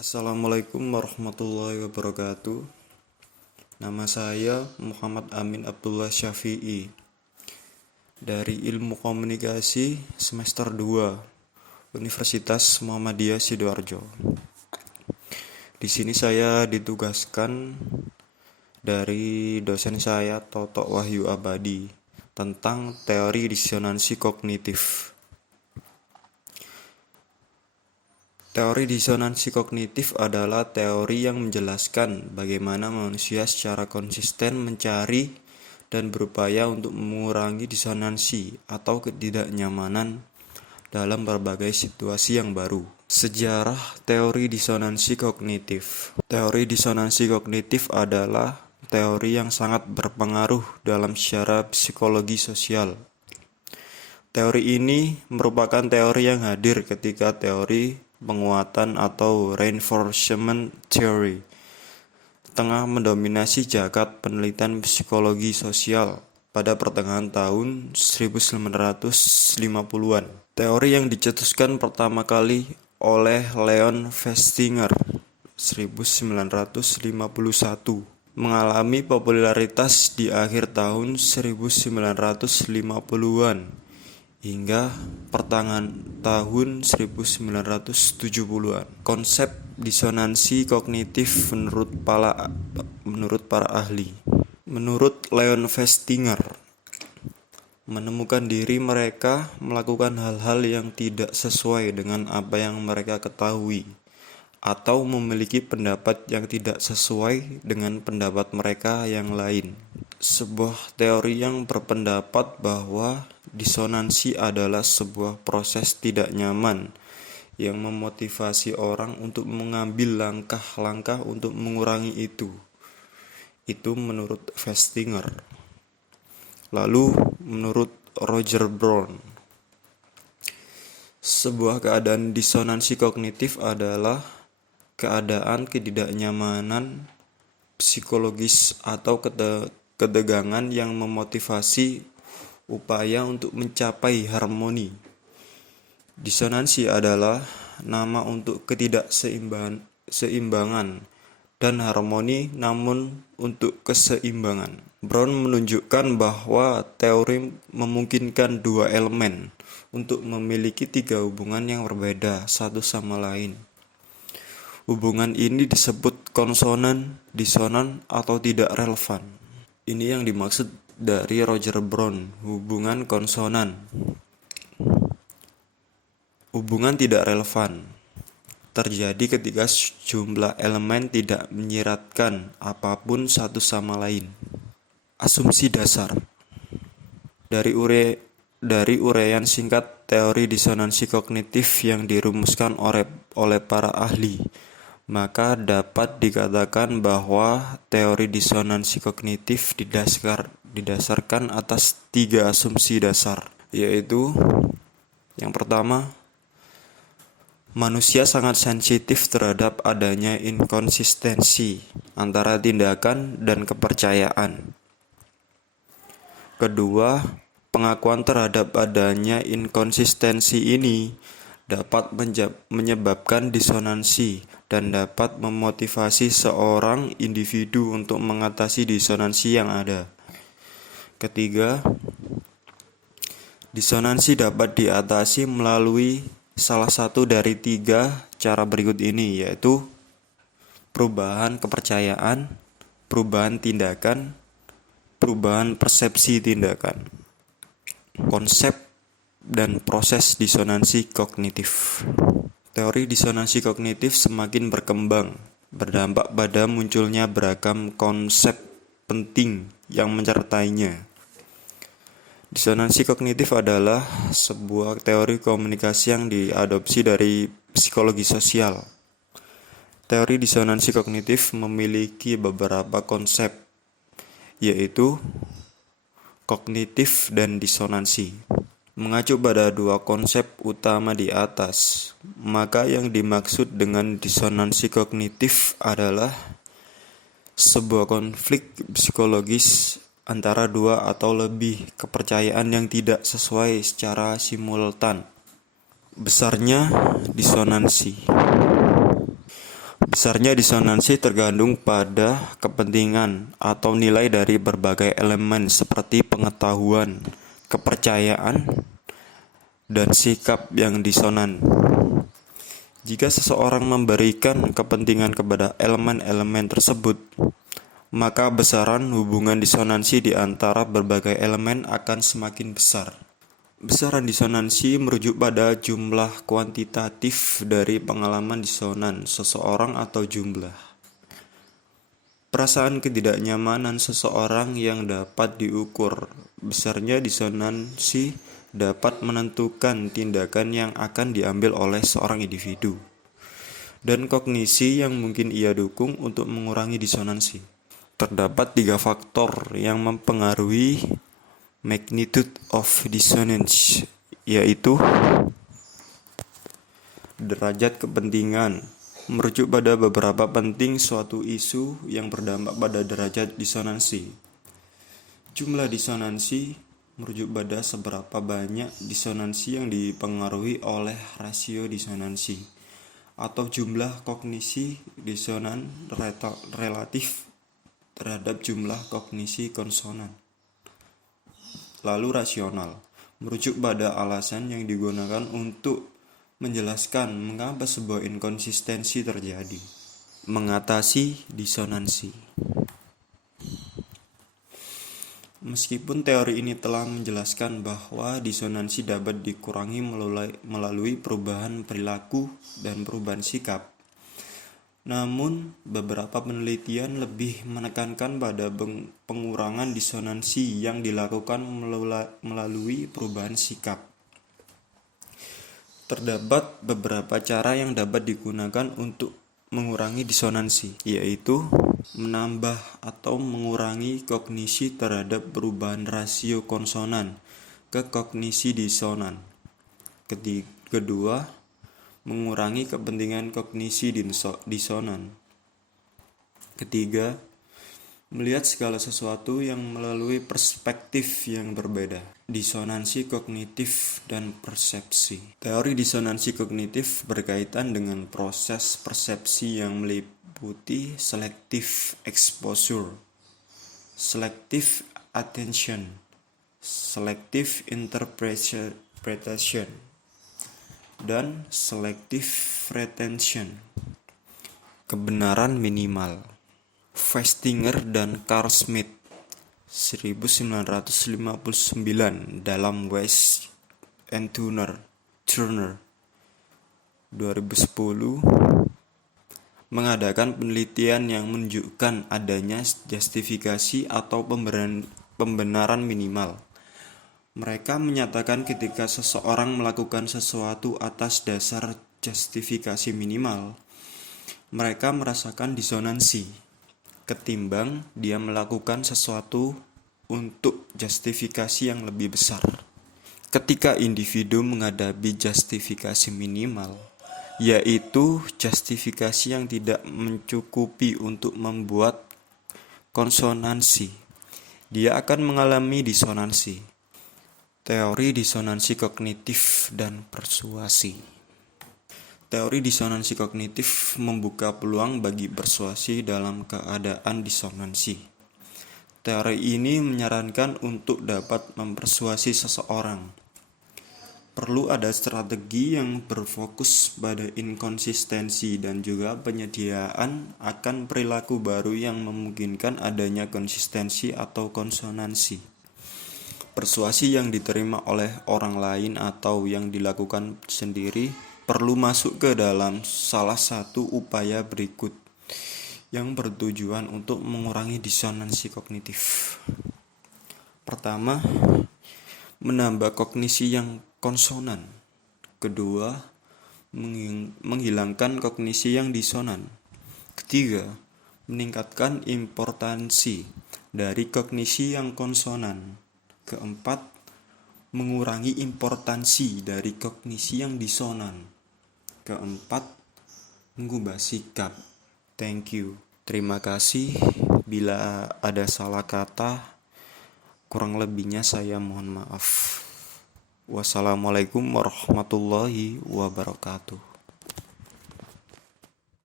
Assalamualaikum warahmatullahi wabarakatuh. Nama saya Muhammad Amin Abdullah Syafi'i dari Ilmu Komunikasi semester 2 Universitas Muhammadiyah Sidoarjo. Di sini saya ditugaskan dari dosen saya Toto Wahyu Abadi tentang teori disonansi kognitif. Teori disonansi kognitif adalah teori yang menjelaskan bagaimana manusia secara konsisten mencari dan berupaya untuk mengurangi disonansi atau ketidaknyamanan dalam berbagai situasi yang baru. Sejarah teori disonansi kognitif. Teori disonansi kognitif adalah teori yang sangat berpengaruh dalam sejarah psikologi sosial. Teori ini merupakan teori yang hadir ketika teori penguatan atau reinforcement theory tengah mendominasi jagat penelitian psikologi sosial pada pertengahan tahun 1950-an. Teori yang dicetuskan pertama kali oleh Leon Festinger 1951 mengalami popularitas di akhir tahun 1950-an hingga pertengahan tahun 1970-an. Konsep disonansi kognitif menurut para ahli. Menurut Leon Festinger, menemukan diri mereka melakukan hal-hal yang tidak sesuai dengan apa yang mereka ketahui atau memiliki pendapat yang tidak sesuai dengan pendapat mereka yang lain. Sebuah teori yang berpendapat bahwa disonansi adalah sebuah proses tidak nyaman yang memotivasi orang untuk mengambil langkah-langkah untuk mengurangi itu. Itu menurut Festinger. Lalu menurut Roger Brown, sebuah keadaan disonansi kognitif adalah keadaan ketidaknyamanan psikologis atau ketegangan yang memotivasi upaya untuk mencapai harmoni. Disonansi adalah nama untuk ketidakseimbangan dan harmoni namun untuk keseimbangan. Brown menunjukkan bahwa teori memungkinkan dua elemen untuk memiliki tiga hubungan yang berbeda satu sama lain. Hubungan ini disebut konsonan, disonan, atau tidak relevan. Ini yang dimaksud dari Roger Brown, hubungan konsonan. Hubungan tidak relevan terjadi ketika jumlah elemen tidak menyiratkan apapun satu sama lain. Asumsi dasar. Dari uraian singkat teori disonansi kognitif yang dirumuskan oleh para ahli, maka dapat dikatakan bahwa teori disonansi kognitif didasarkan atas tiga asumsi dasar, yaitu yang pertama, manusia sangat sensitif terhadap adanya inkonsistensi antara tindakan dan kepercayaan. Kedua, pengakuan terhadap adanya inkonsistensi ini dapat menyebabkan disonansi dan dapat memotivasi seorang individu untuk mengatasi disonansi yang ada. Ketiga, disonansi dapat diatasi melalui salah satu dari tiga cara berikut ini, yaitu perubahan kepercayaan, perubahan tindakan, perubahan persepsi tindakan. Konsep dan proses disonansi kognitif. Teori disonansi kognitif semakin berkembang, berdampak pada munculnya beragam konsep penting yang menyertainya. Disonansi kognitif adalah sebuah teori komunikasi yang diadopsi dari psikologi sosial. Teori disonansi kognitif memiliki beberapa konsep, yaitu kognitif dan disonansi. Mengacu pada dua konsep utama di atas, maka yang dimaksud dengan disonansi kognitif adalah sebuah konflik psikologis antara dua atau lebih kepercayaan yang tidak sesuai secara simultan. Besarnya disonansi. Besarnya disonansi tergantung pada kepentingan atau nilai dari berbagai elemen seperti pengetahuan, kepercayaan, dan sikap yang disonan. Jika seseorang memberikan kepentingan kepada elemen-elemen tersebut, maka besaran hubungan disonansi di antara berbagai elemen akan semakin besar. Besaran disonansi merujuk pada jumlah kuantitatif dari pengalaman disonan seseorang atau jumlah perasaan ketidaknyamanan seseorang yang dapat diukur. Besarnya disonansi dapat menentukan tindakan yang akan diambil oleh seorang individu dan kognisi yang mungkin ia dukung untuk mengurangi disonansi. Terdapat 3 faktor yang mempengaruhi magnitude of dissonance, yaitu derajat kepentingan, merujuk pada beberapa penting suatu isu yang berdampak pada derajat disonansi. Jumlah disonansi merujuk pada seberapa banyak disonansi yang dipengaruhi oleh rasio disonansi atau jumlah kognisi disonan relatif terhadap jumlah kognisi konsonan. Lalu rasional, merujuk pada alasan yang digunakan untuk menjelaskan mengapa sebuah inkonsistensi terjadi. Mengatasi disonansi. Meskipun teori ini telah menjelaskan bahwa disonansi dapat dikurangi melalui perubahan perilaku dan perubahan sikap, namun, beberapa penelitian lebih menekankan pada pengurangan disonansi yang dilakukan melalui perubahan sikap. Terdapat beberapa cara yang dapat digunakan untuk mengurangi disonansi, yaitu menambah atau mengurangi kognisi terhadap perubahan rasio konsonan ke kognisi disonan. Kedua, mengurangi kepentingan kognisi disonan. Ketiga, melihat segala sesuatu yang melalui perspektif yang berbeda. Disonansi kognitif dan persepsi. Teori disonansi kognitif berkaitan dengan proses persepsi yang meliputi selective exposure, selective attention, selective interpretation, dan selective retention. Kebenaran minimal. Festinger dan Carl Smith 1959 dalam West and Turner 2010 mengadakan penelitian yang menunjukkan adanya justifikasi atau pembenaran minimal. Mereka menyatakan ketika seseorang melakukan sesuatu atas dasar justifikasi minimal, mereka merasakan disonansi, ketimbang dia melakukan sesuatu untuk justifikasi yang lebih besar. Ketika individu menghadapi justifikasi minimal, yaitu justifikasi yang tidak mencukupi untuk membuat konsonansi, dia akan mengalami disonansi. Teori disonansi kognitif dan persuasi. Teori disonansi kognitif membuka peluang bagi persuasi dalam keadaan disonansi. Teori ini menyarankan untuk dapat mempersuasi seseorang, perlu ada strategi yang berfokus pada inkonsistensi dan juga penyediaan akan perilaku baru yang memungkinkan adanya konsistensi atau konsonansi. Persuasi yang diterima oleh orang lain atau yang dilakukan sendiri perlu masuk ke dalam salah satu upaya berikut yang bertujuan untuk mengurangi disonansi kognitif. Pertama, menambah kognisi yang konsonan. Kedua, menghilangkan kognisi yang disonan. Ketiga, meningkatkan importansi dari kognisi yang konsonan. Keempat, mengurangi importansi dari kognisi yang disonan. Keempat, mengubah sikap. Thank you. Terima kasih. Bila ada salah kata, kurang lebihnya saya mohon maaf. Wassalamualaikum warahmatullahi wabarakatuh.